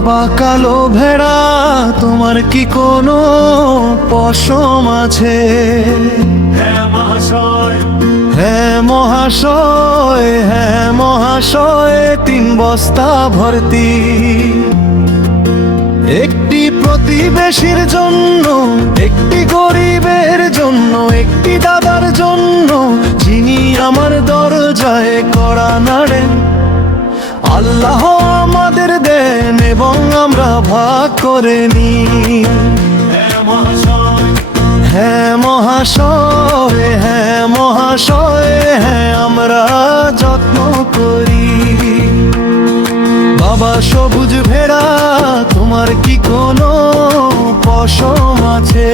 বাবা কালো ভেড়া তোমার কি কোনো পশম আছে? হ্যাঁ মহাশয়, হ্যাঁ মহাশয়, হ্যাঁ মহাশয়, 3 বস্তা ভর্তি। একটি প্রতিবেশীর জন্য, একটি গরিবের জন্য, একটি দাদার জন্য, যিনি আমার দরজায় কড়া নাড়েন। আল্লাহ আমাদের দেন এবং আমরা ভাগ করে নিই। হ্যাঁ মহাশয়, হ্যাঁ মহাশয়, হ্যাঁ মহাশয়, হ্যাঁ আমরা যত্ন করি। বাবা সবুজ ভেড়া তোমার কি কোনো পশম আছে?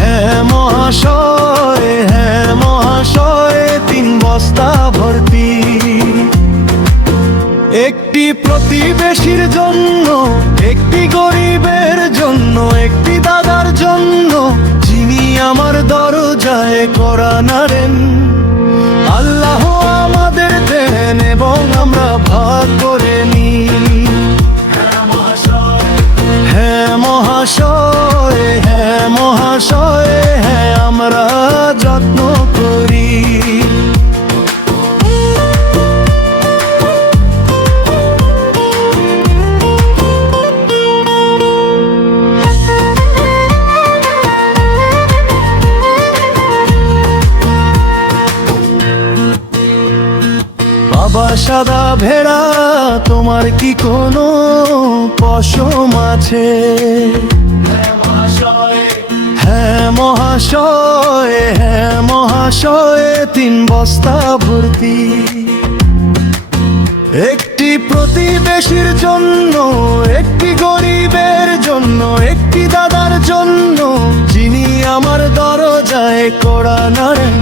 হ্যাঁ মহাশয়, হ্যাঁ মহাশয়, 3 বস্তা ভর্তি। একটি প্রতিবেশীর জন্য, একটি গরিবের জন্য, একটি দাদার জন্য, যিনি আমার দরজায় কড়া নাড়েন। আল্লাহ আমাদের দেন এবং আমরা ভাগ করে নিই। হ্যাঁ মহাশয়, হ্যাঁ মহাশয়, হ্যাঁ আমরা যত্ন করি। বাবা সাদা ভেড়া তোমার কি কোনো পশম আছে? হ্যাঁ মহাশয়, হ্যাঁ মহাশয়, 3 বস্তা ভর্তি। একটি প্রতিবেশীর জন্য, একটি গরিবের জন্য, একটি দাদার জন্য, যিনি আমার দরজায় কড়া নাড়েন।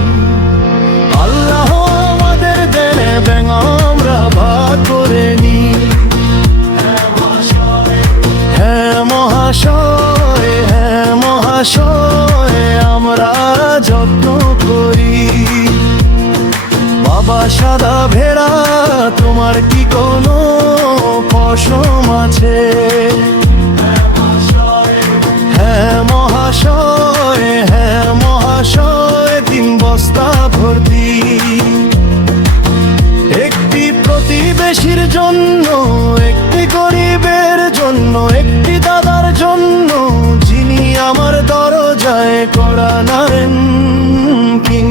আল্লাহ আমাদের দেন এবং আমরা ভাগ করে নিই। হ্যাঁ মহাশয়, হ্যাঁ মহাশয়, আমরা যত্ন করি। বাবা সাদা ভেড়া তোমার কি কোনো পশম আছে? হ্যাঁ মহাশয়, হ্যাঁ মহাশয়, 3 বস্তা ভর্তি। একটি প্রতিবেশীর জন্য, একটি গরিবের জন্য, একটি দাদার জন্য, যিনি আমার দরজায় কড়া নাড়েন। King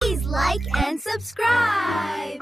Please like and subscribe.